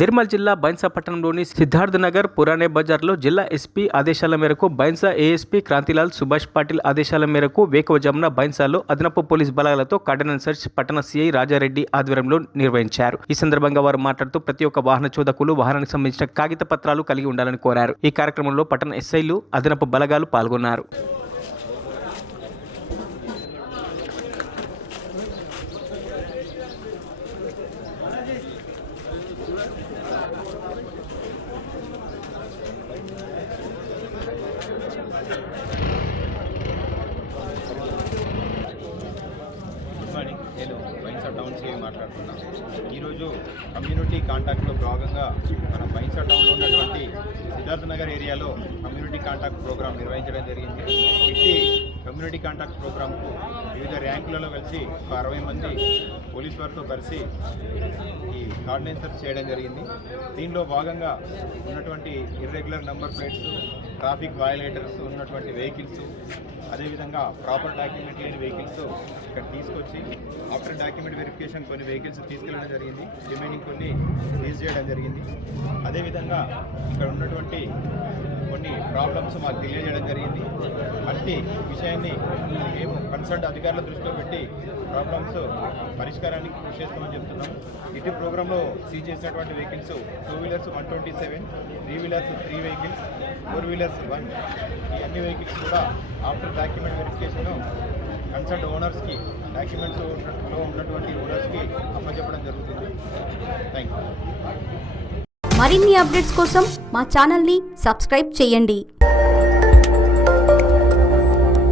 నిర్మల్ జిల్లా బైన్సా పట్టణంలోని సిద్ధార్థ్ నగర్ పురాణే బజార్లో జిల్లా ఎస్పీ ఆదేశాల మేరకు బైన్సా ఏఎస్పీ క్రాంతిలాల్ సుభాష్ పాటిల్ ఆదేశాల మేరకు వేకువజామున బైన్సాలో అదనపు పోలీస్ బలాలతో కార్డనల్ సెర్చ్ పట్టణ సిఐ రాజారెడ్డి ఆధ్వర్యంలో నిర్వహించారు. ఈ సందర్భంగా వారు మాట్లాడుతూ ప్రతి ఒక్క వాహన చోదకులు వాహనానికి సంబంధించిన కాగిత పత్రాలు కలిగి ఉండాలని కోరారు. ఈ కార్యక్రమంలో పట్టణ ఎస్ఐలు అదనపు బలగాలు పాల్గొన్నారు. నేను బైన్సా టౌన్ సిఐ మాట్లాడుతున్నాను. ఈరోజు కమ్యూనిటీ కాంటాక్ట్లో భాగంగా మన బైన్సా టౌన్లో ఉన్నటువంటి సిద్ధార్థ్ నగర్ ఏరియాలో కమ్యూనిటీ కాంటాక్ట్ ప్రోగ్రామ్ నిర్వహించడం జరిగింది. ఇట్టి కమ్యూనిటీ కాంటాక్ట్ ప్రోగ్రాంకు వివిధ ర్యాంకులలో కలిసి ఒక 60 మంది పోలీస్ వారితో కలిసి ఈ ఆర్డినెన్సర్ చేయడం జరిగింది. దీనిలో భాగంగా ఉన్నటువంటి ఇర్రెగ్యులర్ నెంబర్ ప్లేట్స్, ట్రాఫిక్ వయలేటర్స్ ఉన్నటువంటి వెహికల్స్, అదేవిధంగా ప్రాపర్ డాక్యుమెంట్ లేని వెహికల్స్ ఇక్కడ తీసుకొచ్చి ఆఫ్టర్ డాక్యుమెంట్ వెరిఫికేషన్ కొన్ని వెహికల్స్ తీసుకెళ్ళడం జరిగింది. రిమైనింగ్ కొన్ని సీజ్ చేయడం జరిగింది. అదేవిధంగా ఇక్కడ ఉన్నటువంటి కొన్ని ప్రాబ్లమ్స్ మాకు తెలియజేయడం జరిగింది. అట్టి విషయాన్ని మేము కన్సర్న్ అధికారుల దృష్టిలో పెట్టి ప్రాబ్లమ్స్ పరిష్కారానికి కృషి చేస్తామని చెప్తున్నాం. ఇటు ప్రోగ్రాంలో సీజ్ చేసినటువంటి vehicles 2 wheelers 127, 3 wheelers 3 vehicles, 4 wheelers 1. ఈ అన్ని వెహికల్స్ కూడా ఆఫ్టర్ డాక్యుమెంట్ వెరిఫికేషన్ కన్సర్న్ ఓనర్స్కి, డాక్యుమెంట్స్లో ఉన్నటువంటి ఓనర్స్కి అప్పచెప్పడం జరుగుతుంది. Thank you. మరిన్ని అప్డేట్స్ కోసం మా ఛానల్ని సబ్స్క్రైబ్ చేయండి.